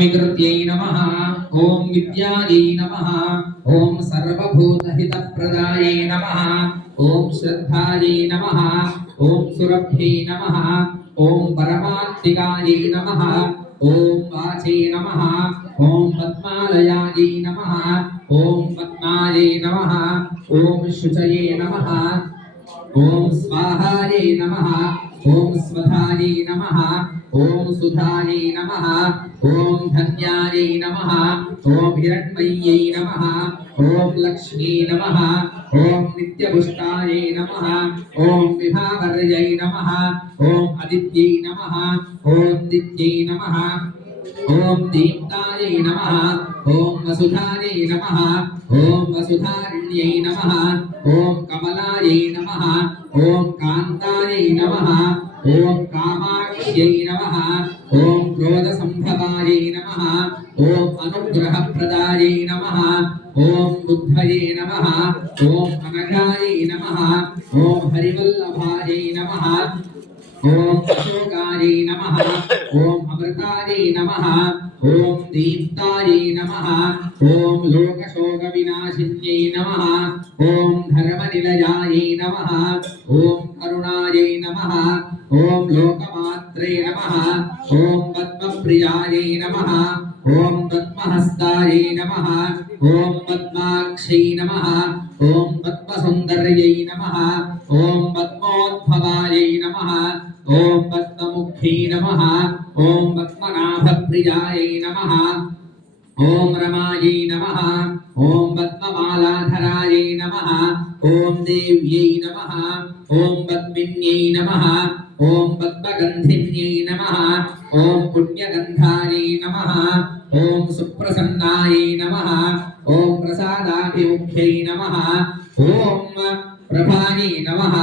विकृत्यै नमः ॐ विद्यायै नमः ॐ सर्वभूतहितप्रदायै नमः ॐ श्रद्धायै नमः ॐ सुरभ्यै नमः ॐ परमात्मिकायै नमः ॐ वाचे नमः ॐ पद्मालयायै नमः ॐ पद्मायै नमः ॐ शुचये नमः ॐ स्वाहायै नमः ॐ स्वधायै नमः ॐ सुधायै नमः ॐ धन्यायै नमः ॐ हिरण्मय्यै नमः ॐ लक्ष्मी नमः ॐ नित्यपुष्टायै नमः ॐ विभावर्यै नमः ॐ अदित्यै नमः ॐ दित्यै नमः ॐ दीप्तायै नमः ॐ वसुधायै नमः ॐ वसुधारिण्यै नमः ॐ कमलायै नमः ॐ कान्तायै नमः ॐ कामाक्ष्यै नमः ॐ क्रोधसम्भवायै नमः ॐ अनुग्रहप्रदायै नमः ॐ बुद्धये नमः ॐ अनघायै नमः ॐ हरिवल्लभायै नमः ॐ अशोकायै नमः ॐ अमृतायै नमः ॐ दीप्तायै नमः ॐ लोकशोकविनाशिन्यै नमः ॐ धर्मनिलयायै नमः ॐ करुणायै नमः ॐ लोकमात्रे नमः ॐ पद्मप्रियायै नमः ॐ पद्महस्तायै नमः ॐ पद्माक्षै नमः ॐ पद्मसुन्दर्यै नमः ॐ पद्मोद्भवायै नमः ॐ पद्ममुख्यै नमः ॐ पद्मनाभप्रियायै नमः ॐ रमायै नमः ॐ पद्ममालाधरायै नमः ॐ देव्यै नमः ॐ पद्मिन्यै नमः ॐ पद्मगन्धिन्यै नमः ॐ पुण्यगन्धायै नमः ॐ सुप्रसन्नायै नमः ॐ प्रसादाभिमुख्यै नमः ॐ प्रभायै नमः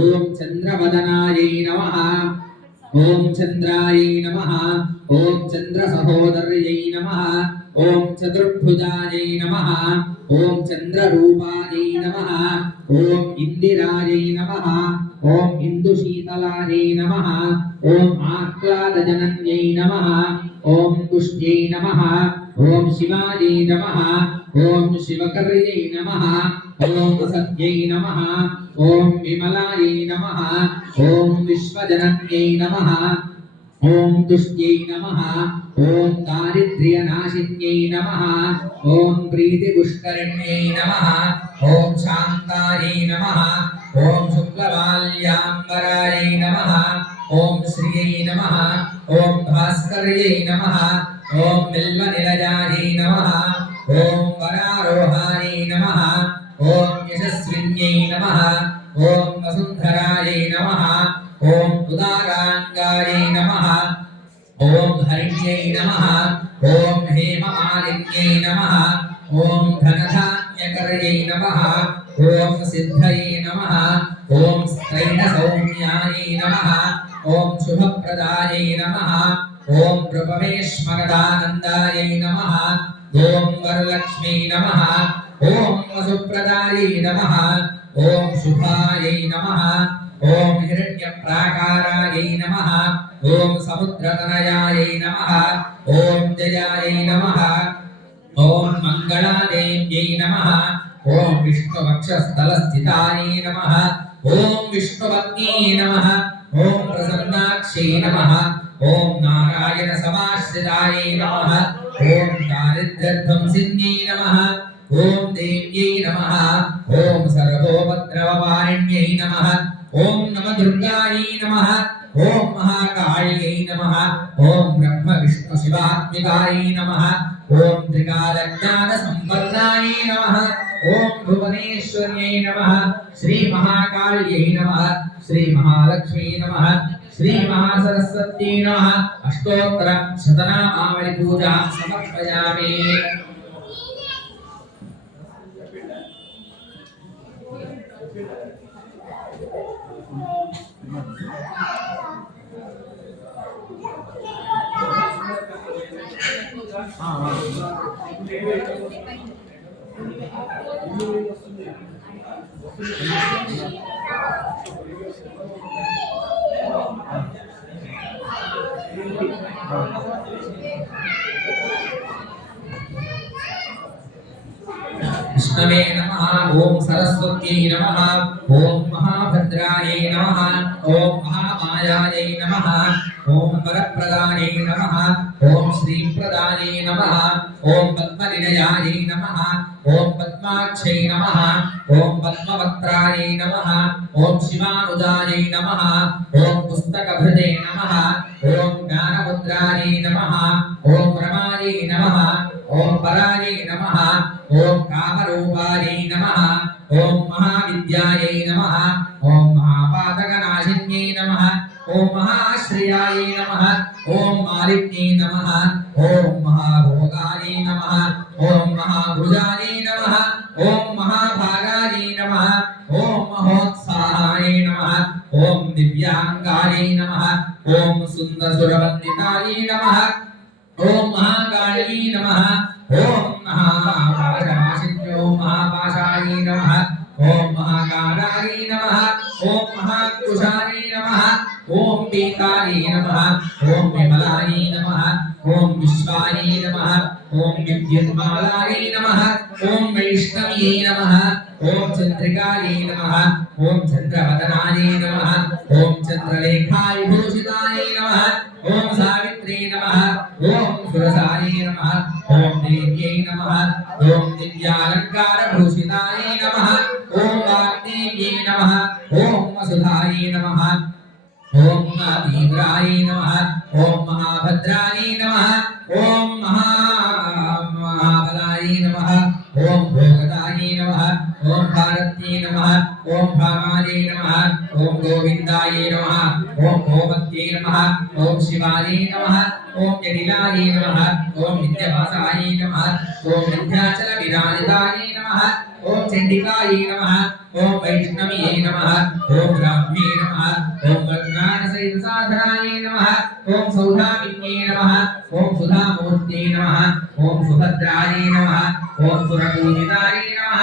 ॐ चन्द्रवदनायै नमः ॐ चन्द्रायै नमः ॐ चन्द्रसहोदर्यै नमः ॐ चतुर्भुजायै नमः ॐ चन्द्ररूपायै नमः ॐ इन्दिरायै नमः ॐ इन्दुशीतलायै नमः ॐ आह्लादजनन्यै नमः ॐ पुष्ट्यै नमः ॐ शिवायै नमः ॐ शिवकर्यै नमः ॐ सत्यै नमः ॐ विमलायै नमः ॐ विश्वजनन्यै नमः ॐ तुष्ट्यै नमः ॐ दारिद्र्यनाशिन्यै नमः ॐ प्रीतिपुष्करिण्यै नमः ॐ शान्तायै नमः ॐ शुक्लमाल्याम्बरायै नमः ॐ श्रियै नमः ॐ भास्कर्यै नमः ॐ बिल्वनिलयायै नमः ॐ वरारोहायै नमः ॐ यशस्विन्यै नमः ॐ वसुन्धरायै नमः ॐ उदाराङ्गायै नमः ॐ हरिण्यै नमः ॐ हेममालिन्यै नमः ॐ धनधान्यकर्यै नमः ॐ सिद्धये नमः ॐ स्त्रैणसौम्यायै नमः ॐ शुभप्रदायै नमः ॐ नृपमेश्मरदानन्दायै नमः ॐ वरलक्ष्मी नमः ॐ वसुप्रदायै नमः ॐ शुभायै नमः ॐ हिरण्यप्राकारायै नमः ॐ समुद्रतनयायै नमः ॐ जयायै नमः ॐ मङ्गलादेव्यै नमः ॐ विष्णुवक्षस्थलस्थितायै नमः ॐ विष्णुपत्न्यै नमः ॐ प्रसन्नाक्ष्यै नमः ॐ नारायणसमाश्रितायै नमः ॐ दारिद्र्यध्वंसिन्यै नमः ॐ देव्यै नमः ॐ सर्वोपद्रववारिण्यै नमः ॐ नमदुर्गायै नमः ॐ महाकाल्यै नमः ॐ ब्रह्मविष्णुशिवात्मिकायै नमः ॐ त्रिकालज्ञानसम्पन्नायै नमः ॐ भुवनेश्वर्यै नमः श्रीमहाकाल्यै नमः श्रीमहालक्ष्मी नमः श्रीमहासरस्वत्यै नमः अष्टोत्तर शतनामावली पूजां समर्पयामि। विष्णवे नमः ओम सरस्वत्यै नमः ओम महाभद्रायै नमः ओम महामायायै नमः ओम वरप्रदायै नमः ओम श्रीप्रदायै नमः ओम पद्मनिलयायै नमः ओम पद्माक्षै नमः ओम पद्मवक्त्रायै नमः ओम शिवानुजायै नमः ओम पुस्तकभृते नमः ओम ज्ञानमुद्रायै नमः ओम रमायै नमः ओम परायै नमः ओम कामरूपायै नमः ओम महाविद्यायै नमः ओम महापातकनाशिन्यै नमः ओम महाश्रियायै नमः ओम मालिन्यै नमः ओम महाभोगायै नमः ओम महाभुजायै नमः ओम महाभागायै नमः ओम महोत्साहायै नमः ओम दिव्यांगायै नमः ओम सुन्दरसुरवन्दितायै नमः ओम महाकाली नमः ओम महापाशनाशिन्यो महापाशाय नमः ओम महाकालाय नमः ओम महाकुशाय नमः ओम पीताय नमः ओम विमलाय नमः ओम विश्वाय नमः ओम विद्युन्मालाय नमः ओम वैष्णव्यै नमः ओम चंद्रिकाय नमः ओम चंद्रवदनाय नमः ओम चंद्रलेखाय भूषिताय नमः ओम सावित्रे नमः ओम सुरसाय नमः ओम देव्यै नमः ओम दिव्यालंकार भूषिताय नमः ओम वाग्देव्यै नमः ओम वसुधाय नमः ओम तीव्राय नमः ओम महाभद्राय नमः ओम महाबलाय नमः ओम भोगदाय नमः ओम भारत्यै नमः ओम भामाय नमः ओम गोविंदाय नमः ओम गोमत्यै नमः ओम शिवाय नमः ओम जटिलाय नमः ओम नित्यवासाय नमः ओम विंध्याचल विराजिताय नमः ओम चंडिकाय नमः ओम वैष्णव्यै नमः ओम ब्राह्म्ये नमः ओम ज्ञानसहितसाधनाय नमः ओम सौधामिन्ये नमः ओम सुधामूर्त्यै नमः ओम सुभद्राय नमः ओम सुरपूजिताय नमः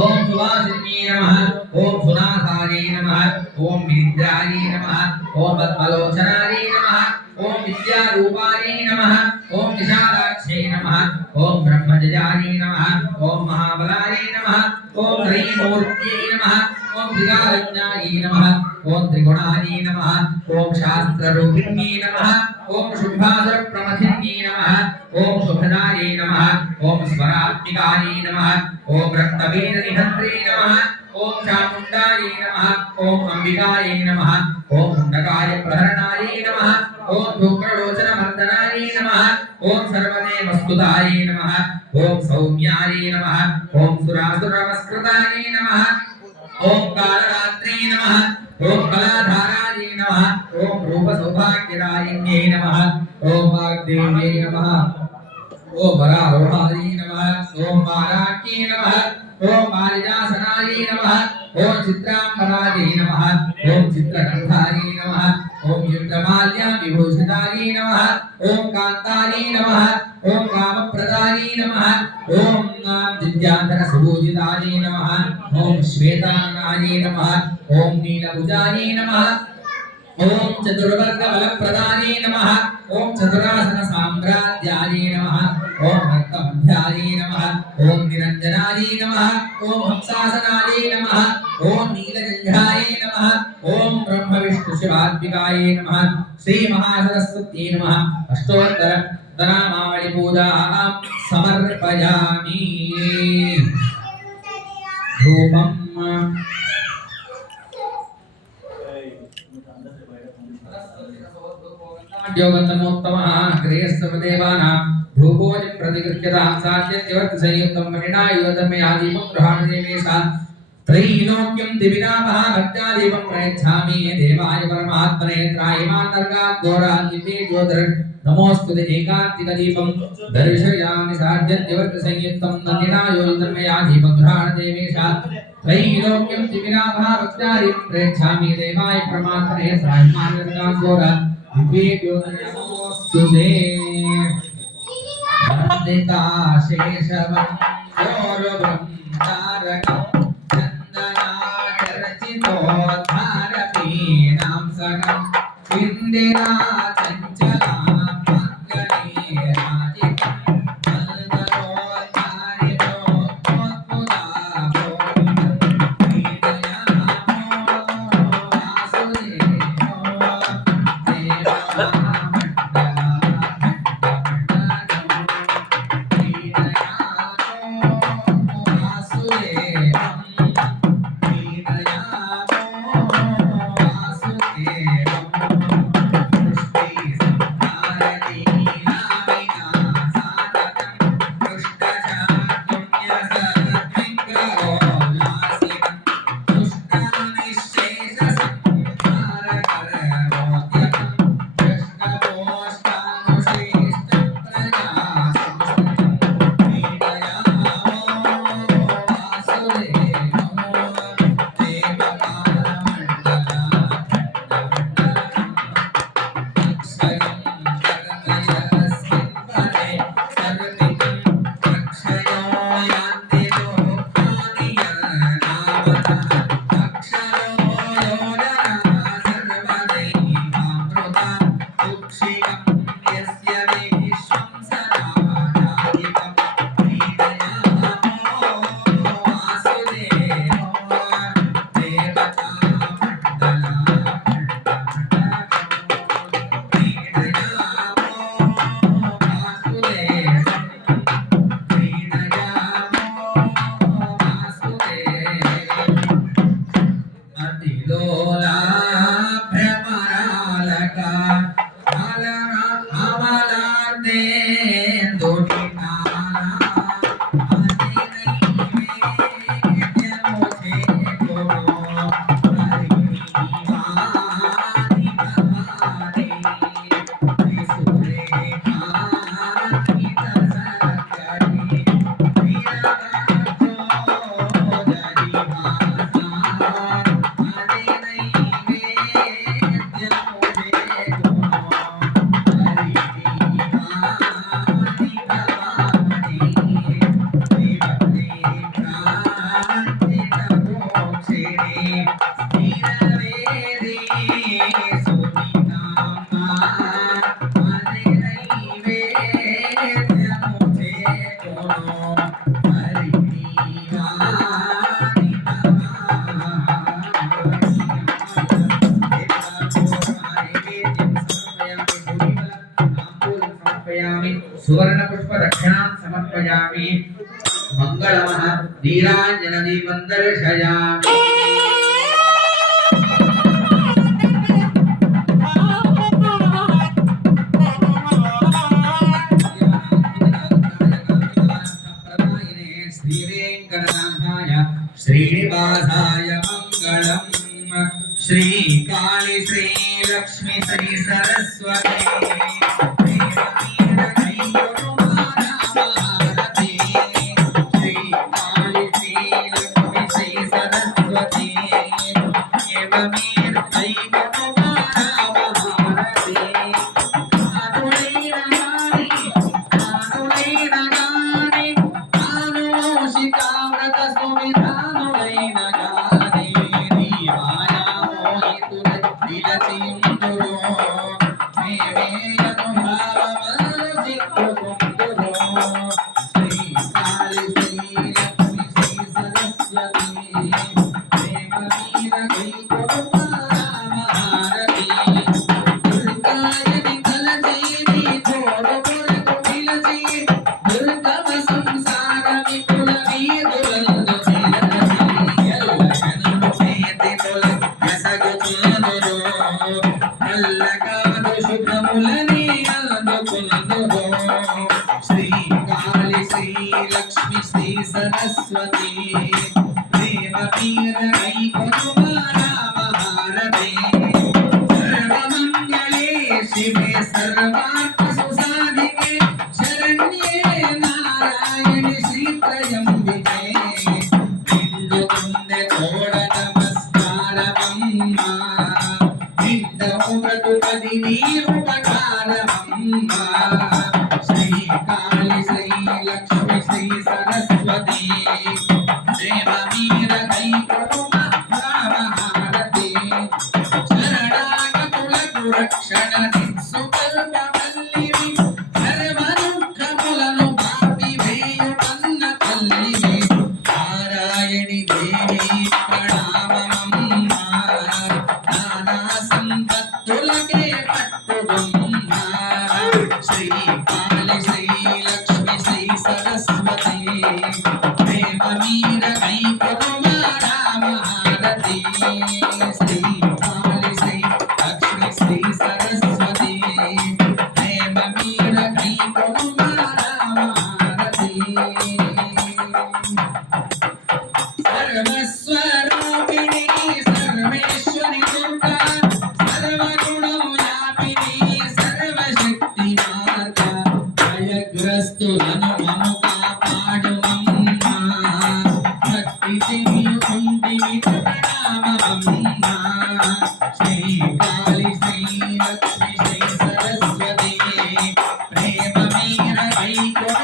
ओम सुवासिन्ये नमः ओम सुनाथाय नमः ओम विनिद्राय नमः ओम पद्मलोचनाय नमः ओम विद्यारूपाय नमः ओम विशालाक्षे नमः ओम ब्रह्मजयाय नमः ओम महाबलाय नमः ओम त्रयीमूर्त्यै नमः ओम त्रिकालज्ञाय नमः ओम त्रिगुणाय नमः ओम शास्त्ररूपिण्ये नमः ओम शुभासुरप्रमथिन्ये नमः ओम शुभदाय नमः ओम स्वरात्मिकाय नमः ओम रक्तवीरनिहन्त्रे नमः ओम चामुण्डाय नमः ओम अंबिकाय नमः ओम मुण्डकाय प्रहरणाय नमः ओम धूम्रलोचनमर्दनाय नमः ओम सर्वदेवस्तुताय नमः ओम सौम्याय नमः ओम सुरासुरनमस्कृताय नमः ओम कालरात्रे नमः ओम कलाधाराय नमः ओम रूपसौभाग्यदायिन्ये नमः ओम वाग्देव्यै नमः ओम वरारोहाय नमः ओम वाराक्ये नमः ओम मारिजासनाय नमः ओम चित्रांबराय नमः ओम चित्रकंठाय नमः ओम चित्रमाल्या विभूषिताय नमः ओम कांताय नमः ओम कामप्रदाय नमः ओम दिव्यांतर सुभूजिताय नमः ओम श्वेतांगाय नमः ओम नीलभुजाय नमः ओम चतुर्वर्ग बलप्रदाय नमः ओम चतुरासन साम्राज्याय नमः ओम रक्तमध्याय नमः ओम निरंजनाय नमः ओम हंसासनाय नमः ओम नीलगंधाय नमः ओम ब्रह्म विष्णु शिवात्मिकाय नमः श्री महासरस्वती नमः अष्टोत्तर धनामावळि पूजाः समर्पयामि धूपम् योगतमोत्तमः ग्रेयस्तमदेवानां भूभोज प्रतिकृत्यतां साध्यवर्तसंयुक्तं मणिनायुधमे आदीपं गृहाणदेवेशा त्रैलोक्यं दिविनामः भक्त्यादीपं प्रयच्छामि देवाय परमात्मने त्रायमान्तर्गात् घोरादिते ज्योतिर् नमोस्तुते एकान्तिकदीपं दर्शयामि साध्यवर्तसंयुक्तं मणिनायुधमे आदीपं गृहाणदेवेशा त्रैलोक्यं दिविनामः भक्त्यादीपं प्रयच्छामि देवाय परमात्मने त्रायमान्तर्गात् घोरादिते नमोस्तुते वन्दिता शेषवं गौरवृन्दारकं चन्दनाचर्चितोद्धारपीनां सकं इन्दिरा चञ्चला मङ्गले राजितं मल्लरोद्धारितो समर्पयामि सुवर्ण पुष्प दक्षिणां समर्पयामि मंगलमः नीराञ्जन दीपं दर्शयामि श्रीनिवासाय मंगलम् श्री काली श्री लक्ष्मी श्री सरस्वती श्री काली श्री लक्ष्मी श्री सरस्वती देवतीर कुमारा महारते सर्वमंगले शिवे सर्वार्थ सुसाधिके शरण्ये नारायणि श्री त्रयंबिके बिंदु कुंदे तोड़ नमस्कारमम्मा बिंदु मृदुपदी नीरुपकारमम्मा श्री काली श्री लक्ष्मी श्री सरस्वती देववीर कुटुंबा महारते शरणागतुल गुरक्षण नित्सुकल्पवल्लिनि सर्वदुःखमुలను బాపి వేయుటన్న తల్లిని నారాయణి దేవి ప్రణామమమ్మ నానా సంపత్తులకే పట్టుగొమ్మ श्री काली श्री लक्ष्मी श्री सरस्वती देववीर कुमारा महारती श्री काली श्री लक्ष्मी श्री सरस्वती देववीर कुमारा महारती सर्वस्वरूपिणी सर्वेश्वरी दुर्गा గ్రస్తులను మము కాపాడుమమ్మా భక్తి చెయ్యుకుంటివి ప్రణామమమ్మా శ్రీ కాళీ శ్రీ లక్ష్మి శ్రీ సరస్వతి ప్రేమ మీర వైకుంఠమారతి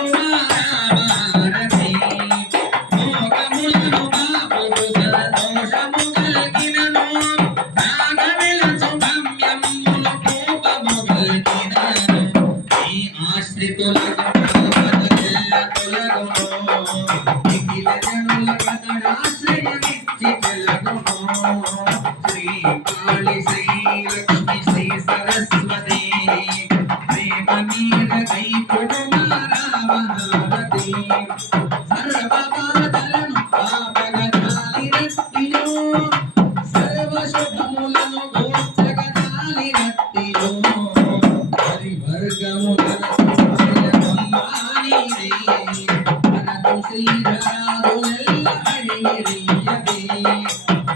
మోగములను బాపుడు సదోషము కలిగినను నాగవిలచు గమ్యములు కోపము కలిగినను ఈ ఆశ్రితులకు श्री काली श्री लक्ष्मी श्री सरस्वती प्रेमनीर कुमारा महारती सर्वबाधలను పాపగతాలినట్టిలో సర్వశుభములను గోచగతాలినట్టిలో పరివర్గములను శ్రీధరాదులెల్ల అడిగిరియదే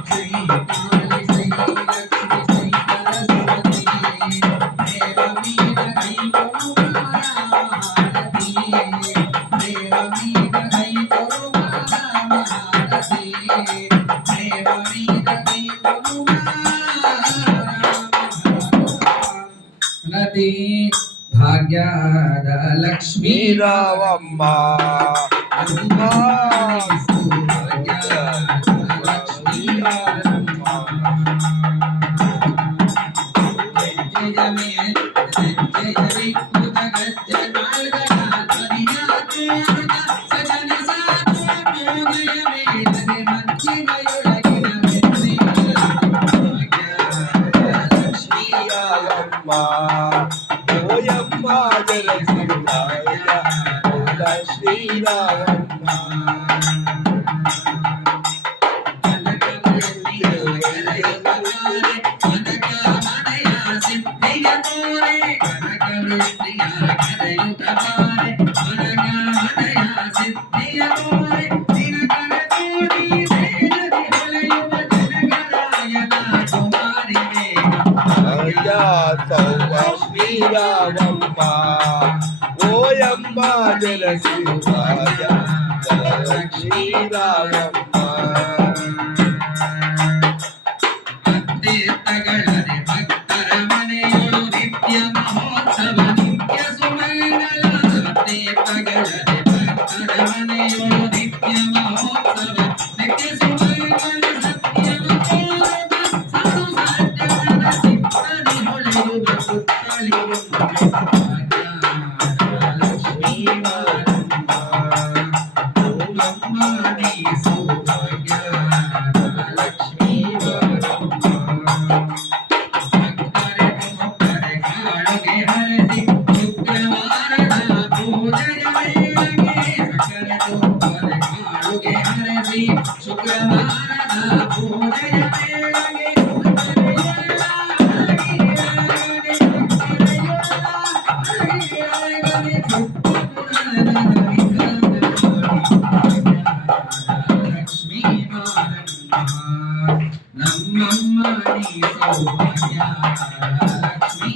శ్రీ కాళీ శ్రీ లక్ష్మి శ్రీ సరస్వతి దేవవీర కుమారా మహారతి దేవవీర కుమారా మహారతి దేవవీర కుమారా మహారతి భాగ్యద లక్ష్మీ రావమ్మ లక్ష్మీ ఓయమ్మ జలసిరుడా శ్రీరామమ్మ శ్రీరామమ్మ ఓయమ్మ జల శివాయ శ్రీరామమ్మ ತಗಳದೆ ಭಕ್ತರ ಮನೆಯೊಳು ನಿತ್ಯ ಮಹೋತ್ಸವ ನಿತ್ಯ ಸುಮಂಗಲ ತಗಳದೆ ಭಕ್ತರ ಮನೆಯೊಳು ನಿತ್ಯ ಮಹೋತ್ಸವ ನಿತ್ಯ ಸುಮಂಗಲ ಸತ್ಯವ ಸಾಧು ಸಾಧ್ಯದ ಚಿತ್ತದಿ ಹೊಳೆಯುವ ಸುತ್ತಲಿರುವ ಶುಕ್ರವಾರದ ಪೂಜೆಯ ವೇಳೆಗೆ ಲಕ್ಷ್ಮೀ ನಮ್ಮಮ್ಮ ನೀ ಸೌಭಾಗ್ಯ ಲಕ್ಷ್ಮೀ